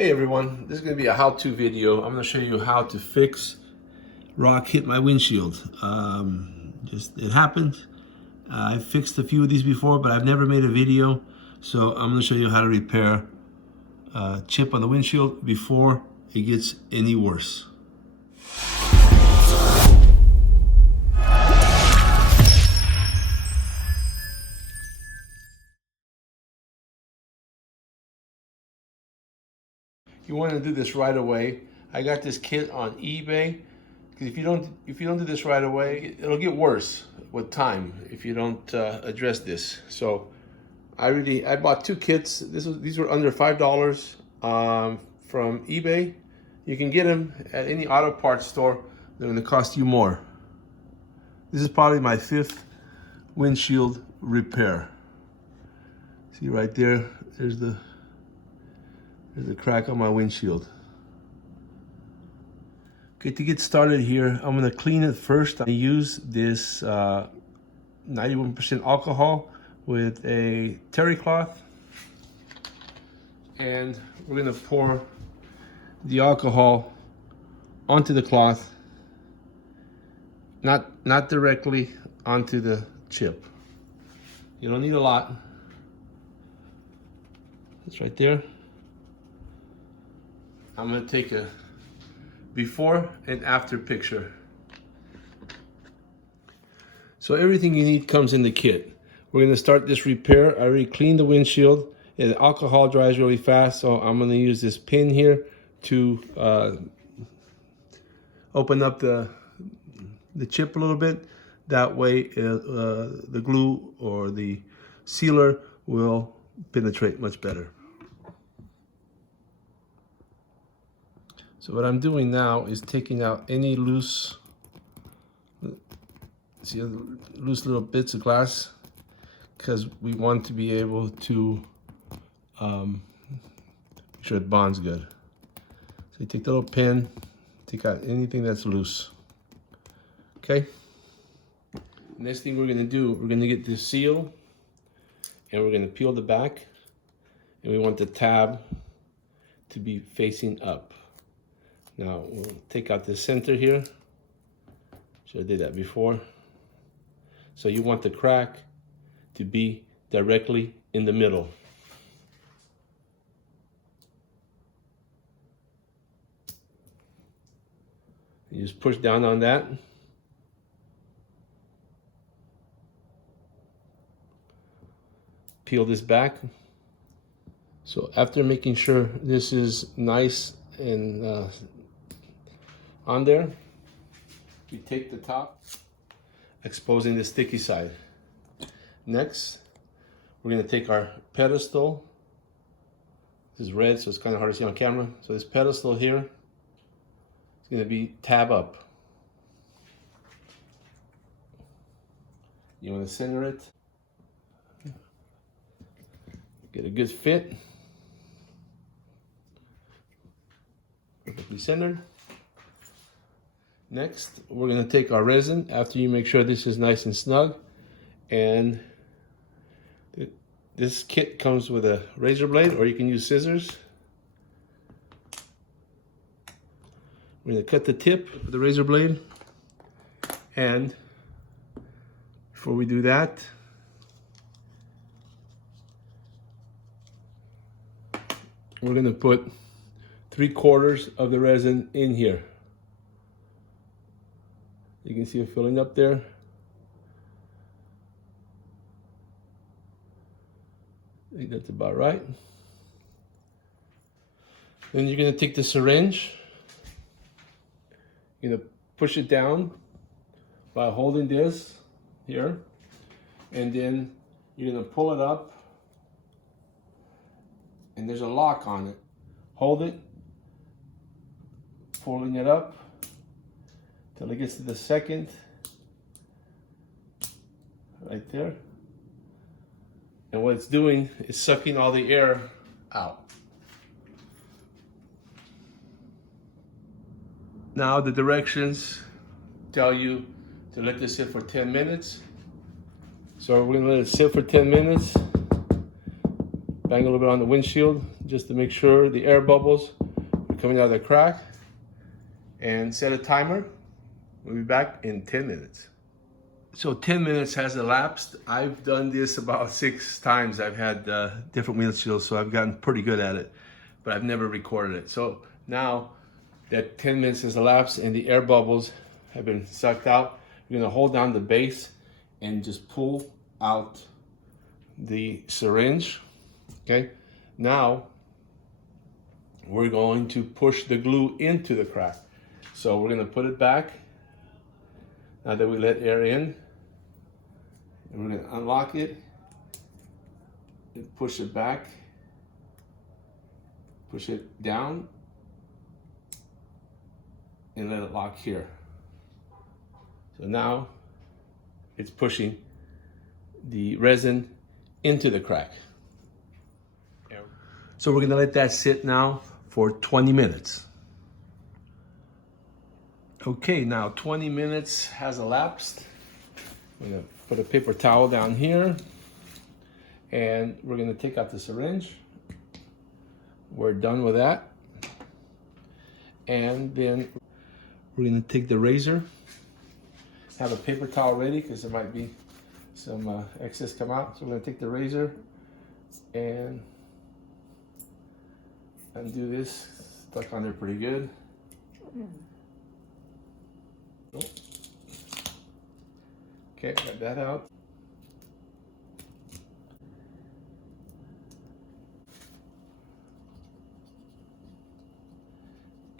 Hey everyone, this is going to be a how-to video. I'm going to show you how to fix rock hit my windshield. It happened. I've fixed a few of these before, but I've never made a video. So I'm going to show you how to repair a chip on the windshield before it gets any worse. You want to do this right away. I got this kit on eBay. Because if you don't do this right away, it'll get worse with time if you don't address this. So I bought two kits. These were under $5 from eBay. You can get them at any auto parts store. They're going to cost you more. This is probably my 5th windshield repair. See right there? There's the crack on my windshield. Okay, to get started here, I'm going to clean it first. I use this 91% alcohol with a terry cloth, and we're going to pour the alcohol onto the cloth, not directly onto the chip. You don't need a lot. It's right there. I'm going to take a before and after picture. So everything you need comes in the kit. We're going to start this repair. I already cleaned the windshield, and the alcohol dries really fast, so I'm going to use this pin here to open up the chip a little bit. That way the glue or the sealer will penetrate much better. So what I'm doing now is taking out any loose little bits of glass, because we want to be able to make sure it bonds good. So you take the little pin, take out anything that's loose. Okay? Next thing we're going to do, we're going to get this seal, and we're going to peel the back, and we want the tab to be facing up. Now we'll take out the center here. Should I did that before? So you want the crack to be directly in the middle. You just push down on that. Peel this back. So after making sure this is nice and on there, we take the top, exposing the sticky side. Next, we're going to take our pedestal. This is red, so it's kind of hard to see on camera. So this pedestal here is going to be tab up. You want to center it. Get a good fit. Perfectly centered. Next, we're going to take our resin after you make sure this is nice and snug, and this kit comes with a razor blade, or you can use scissors. We're going to cut the tip with the razor blade, and before we do that, we're going to put 3/4 of the resin in here. You can see it filling up there. I think that's about right. Then you're going to take the syringe. You're going to push it down by holding this here. And then you're going to pull it up. And there's a lock on it. Hold it. Pulling it up till it gets to the second, right there. And what it's doing is sucking all the air out. Now the directions tell you to let this sit for 10 minutes. So we're gonna let it sit for 10 minutes. Bang a little bit on the windshield just to make sure the air bubbles are coming out of the crack, and set a timer. We'll be back in 10 minutes. So 10 minutes has elapsed. I've done this about 6 times. I've had different windshields, so I've gotten pretty good at it, but I've never recorded it. So now that 10 minutes has elapsed and the air bubbles have been sucked out, you're gonna hold down the base and just pull out the syringe, okay? Now, we're going to push the glue into the crack. So we're gonna put it back. Now that we let air in, and we're gonna unlock it and push it back, push it down, and let it lock here. So now it's pushing the resin into the crack. So we're gonna let that sit now for 20 minutes. Okay, now 20 minutes has elapsed. I'm gonna put a paper towel down here, and we're gonna take out the syringe. We're done with that. And then we're gonna take the razor, have a paper towel ready because there might be some excess come out. So we're gonna take the razor and undo this. Stuck on there pretty good. Okay, got that out.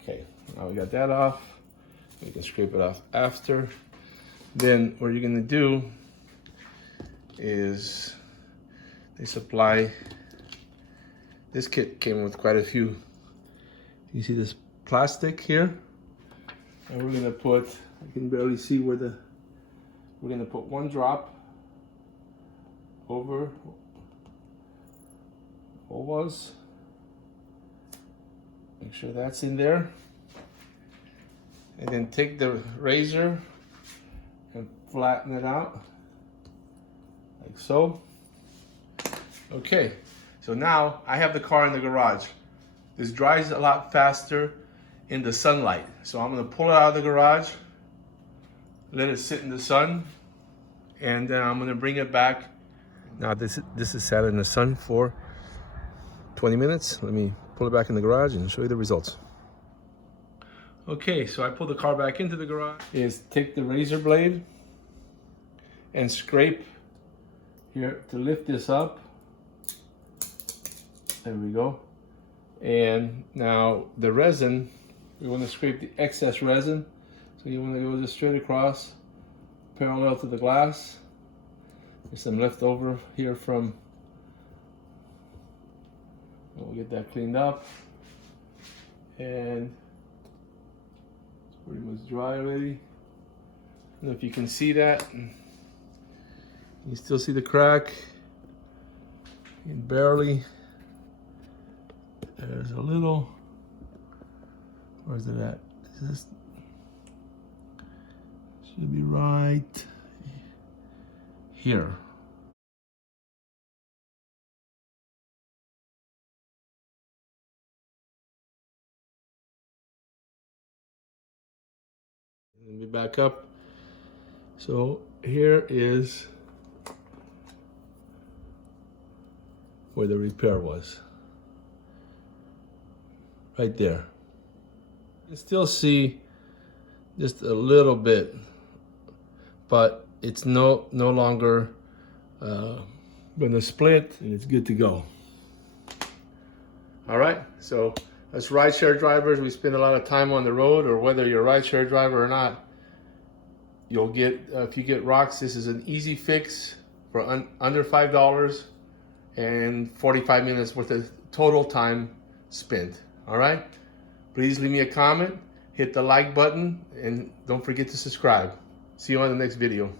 Okay, now we got that off. We can scrape it off after. Then what you're gonna do is they supply, this kit came with quite a few. You see this plastic here? And we're gonna put, I can barely see where we're gonna put 1 drop over what was. Make sure that's in there. And then take the razor and flatten it out, like so. Okay, so now I have the car in the garage. This dries a lot faster in the sunlight. So I'm gonna pull it out of the garage, let it sit in the sun, and then I'm gonna bring it back. Now this is sat in the sun for 20 minutes. Let me pull it back in the garage and show you the results. Okay, so I pull the car back into the garage. Is take the razor blade and scrape here to lift this up. There we go. And now the resin, we want to scrape the excess resin. So you want to go just straight across, parallel to the glass. There's some left over here from, we'll get that cleaned up. And it's pretty much dry already. I don't know if you can see that. You still see the crack. And barely. There's a little. Where's it at? Is this? Should be right here. Let me back up. So here is where the repair was. Right there. You can still see just a little bit, but it's no longer going to split, and it's good to go. All right, so as rideshare drivers, we spend a lot of time on the road, or whether you're a rideshare driver or not, you'll get, if you get rocks, this is an easy fix for under $5 and 45 minutes worth of total time spent. All right, please leave me a comment, hit the like button, and don't forget to subscribe. See you on the next video.